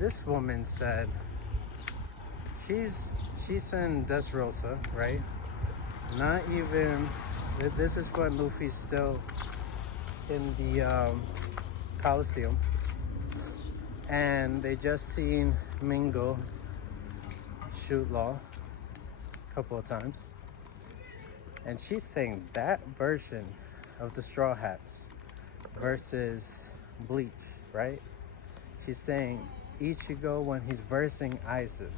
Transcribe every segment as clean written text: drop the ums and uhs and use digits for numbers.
this woman said she's in Dressrosa, right? Not even, this is when Luffy's still in the Coliseum, and they just seen Mingo shoot Law a couple of times, and she's saying that version of the Straw Hats versus Bleach, right? She's saying Ichigo, when he's versing Aizen,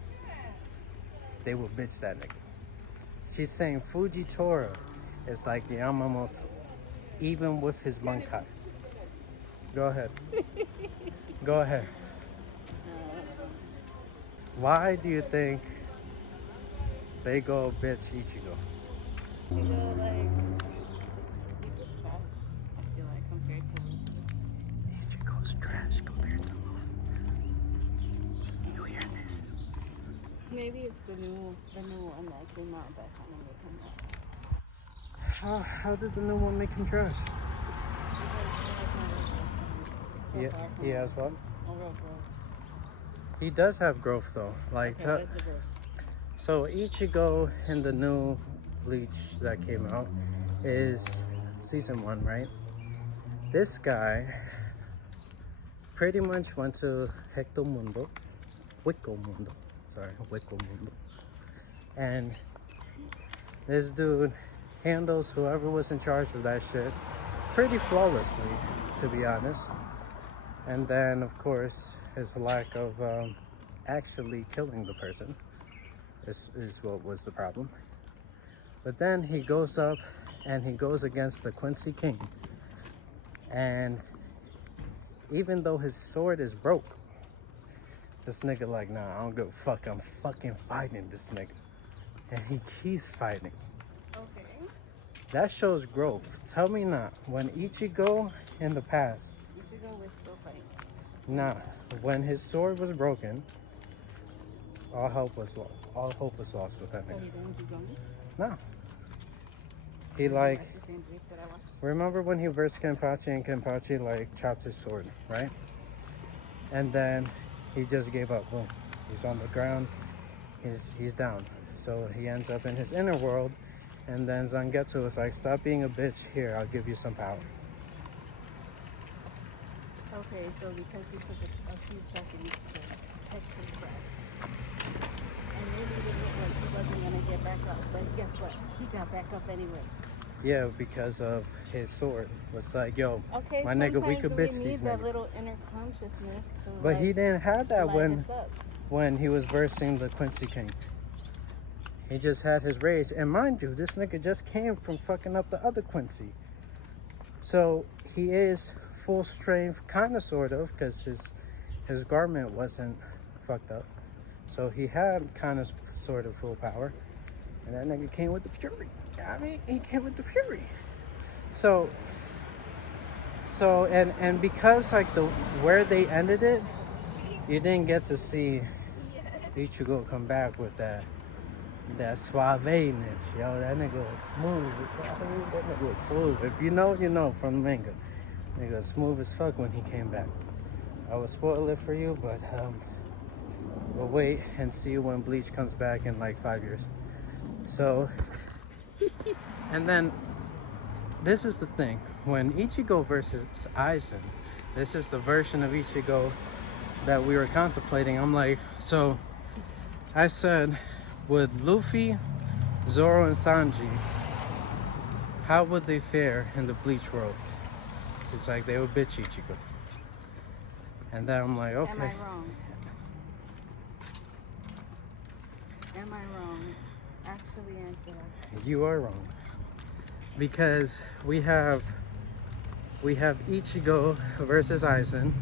they will bitch that nigga. She's saying Fujitora is like the Yamamoto, even with his Bankai. Go ahead. Go ahead. Why do you think they go bitch Ichigo? Ichigo, like, he's just trash, I feel like, compared to Luffy. Ichigo's trash compared to Luffy. You hear this? Maybe it's the new one that came out that kind of make him that. How did the new one make him trash? So Yeah, he has what? Overall growth. He does have growth though. Like, Okay, what's the growth? so Ichigo in the new Bleach that came out is season 1, right? This guy pretty much went to Wicco Mundo, and this dude handles whoever was in charge of that shit pretty flawlessly, to be honest. And then, of course, his lack of actually killing the person is what was the problem. But then he goes up and he goes against the Quincy King. And even though his sword is broke, this nigga like, nah, I don't give a fuck, I'm fucking fighting this nigga. And he keeps fighting. Okay. That shows growth. Tell me not, when Ichigo in the past, Ichigo was still fighting. nah, when his sword was broken, all hope was lost. All hope was lost with that So nigga. he didn't keep going? No. He like, That's the same Bleach that I watched. remember when he versed Kenpachi and Kenpachi like chopped his sword, right? And then he just gave up. Boom. He's on the ground. He's down. So he ends up in his inner world, and then Zangetsu was like, stop being a bitch, here, I'll give you some power. Okay, so because we took a few seconds to catch his breath, and maybe it looked like he wasn't gonna get back up, but guess what? He got back up anyway. Yeah, because of his sword. Was like, yo, Okay, my nigga, we could bitch we need these that niggas. little inner consciousness to, But like, he didn't have that light when us up. he was versing the Quincy King. He just had his rage. And mind you, this nigga just came from fucking up the other Quincy. So he is full strength, kind of, sort of, because his garment wasn't fucked up. So he had kind of, sort of full power. And that nigga came with the fury. I mean, he came with the fury. So and because like where they ended it, you didn't get to see Ichigo come back with that suaveness, yo. That nigga was smooth. That nigga was smooth. If you know, you know from the manga. Nigga was smooth as fuck when he came back. I will spoil it for you, but we'll wait and see when Bleach comes back in like 5 years. So, and then this is the thing. When Ichigo versus Aizen, this is the version of Ichigo that we were contemplating. I'm like, so I said, would Luffy, Zoro, and Sanji, how would they fare in the Bleach world? It's like they would bitch Ichigo. And then I'm like, okay. Am I wrong? Am I wrong? Actually answer that. You are wrong. Because we have Ichigo versus Aizen,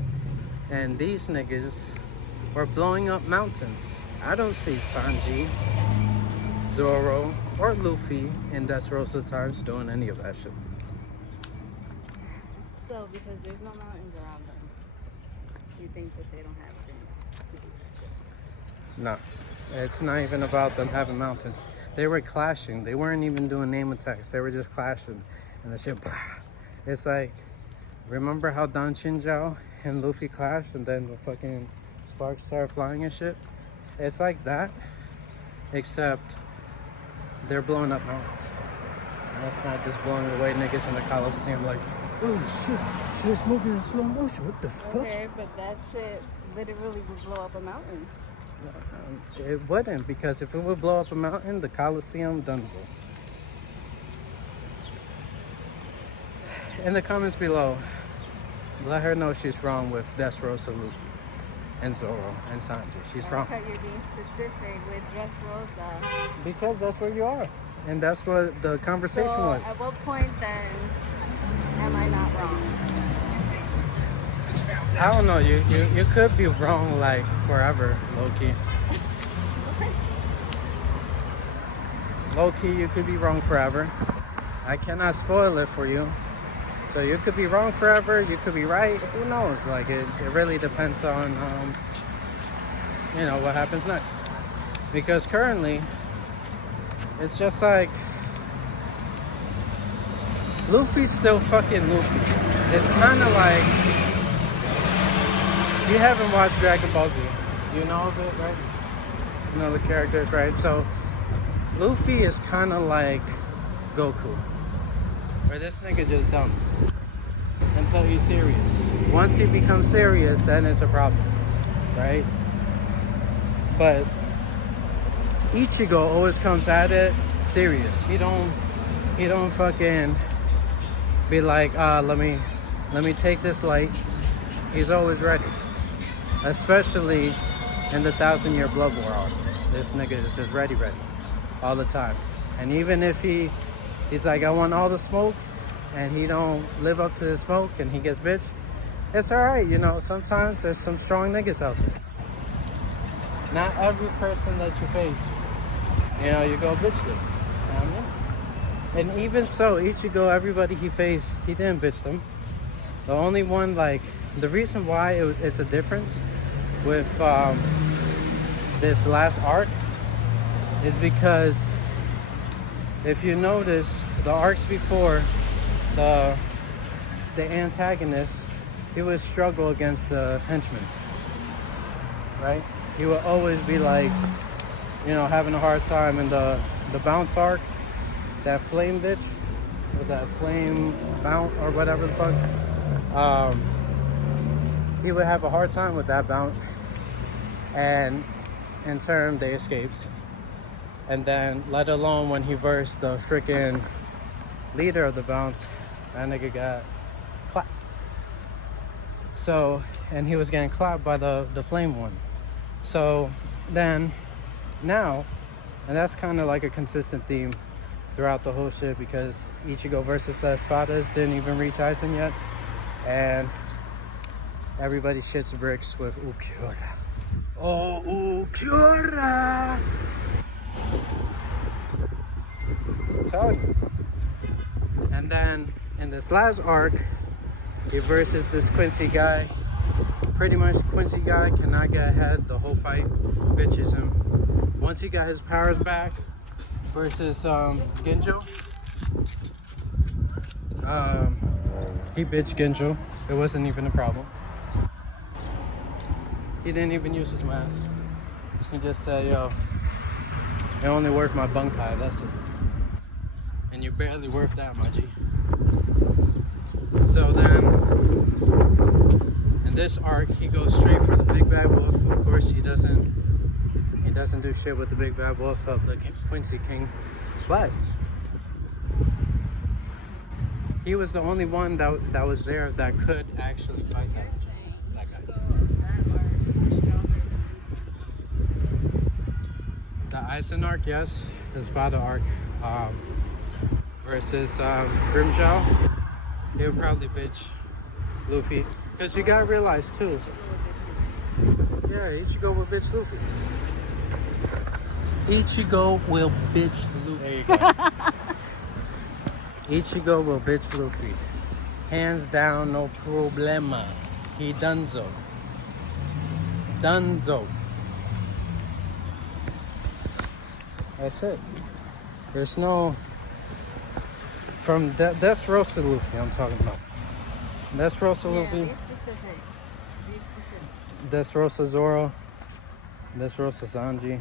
and these niggas are blowing up mountains. I don't see Sanji, Zoro, or Luffy in Dressrosa times doing any of that shit. So, because there's no mountains around them, you think that they don't have things to do that shit? No, it's not even about them having mountains. They were clashing. They weren't even doing name attacks. They were just clashing. And the shit, it's like, remember how Dan Shinjao and Luffy clashed, and then the fucking sparks start flying and shit. It's like that, except they're blowing up mountains. And that's not just blowing away niggas in the Coliseum like, oh shit, so it's moving in slow motion, what the fuck? Okay, but that shit literally would blow up a mountain. It wouldn't, because if it would blow up a mountain, the Coliseum donezo. In the comments below, let her know she's wrong with Dressrosa, Luffy, and Zoro, and Sanji. She's wrong. Because you're being specific with Dressrosa. Because that's where you are. And that's what the conversation was. At what point then am I not wrong? I don't know. You could be wrong like forever, low-key. Low-key, you could be wrong forever. I cannot spoil it for you. So you could be wrong forever, you could be right, who knows? Like it really depends on, you know, what happens next. Because currently, it's just like, Luffy's still fucking Luffy. It's kind of like, you haven't watched Dragon Ball Z, you know of it, right? You know the characters, right? So, Luffy is kind of like Goku. Or this nigga just dumb until he's serious. Once he becomes serious, then it's a problem, right? But Ichigo always comes at it serious. He don't fucking be like, let me take this light. He's always ready, especially in the 1,000-year Blood War arc. This nigga is just ready all the time. And even if he's like, I want all the smoke, and he don't live up to the smoke, and he gets bitched, it's alright, you know, sometimes there's some strong niggas out there. Not every person that you face, you know, you go bitch them. You know what I mean? And even so, Ichigo, everybody he faced, he didn't bitch them. The only one, like, the reason why it's a difference with this last arc is because if you notice, the arcs before, the antagonist, he would struggle against the henchman, right? He would always be like, you know, having a hard time. In the bounce arc, that flame bitch, or that flame bounce, or whatever the fuck, he would have a hard time with that bounce, and in turn, they escaped. And then, let alone when he versed the freaking leader of the bounce, that nigga got clapped. So, and he was getting clapped by the flame one. So then, now, and that's kind of like a consistent theme throughout the whole shit, because Ichigo versus the Espadas didn't even reach Aizen yet. And everybody shits bricks with Ukiura. Oh, Ukiura! Told you. And then in this last arc, he versus this Quincy guy. Pretty much Quincy guy cannot get ahead the whole fight. Bitches him. Once he got his powers back versus Ginjo, he bitched Ginjo. It wasn't even a problem. He didn't even use his mask. He just said, yo, it only worth my bunkai, that's it. And you're barely worth that, my G. So then, in this arc, he goes straight for the big bad wolf. Of course, he doesn't do shit with the big bad wolf of the Quincy King, but he was the only one that was there that could actually fight that guy. The Aizen arc, yes, the Spada arc, versus Grimjaw, he would probably bitch Luffy. Because you gotta realize too, yeah, Ichigo will bitch Luffy. Ichigo will bitch Luffy. There you go. Ichigo will bitch Luffy. Hands down, no problema. He donezo. Donezo. That's it. There's no... From that's Rosa Luffy I'm talking about. That's Rosa Luffy. Be specific. Be specific. Desrosa Zoro. Desrosa Sanji.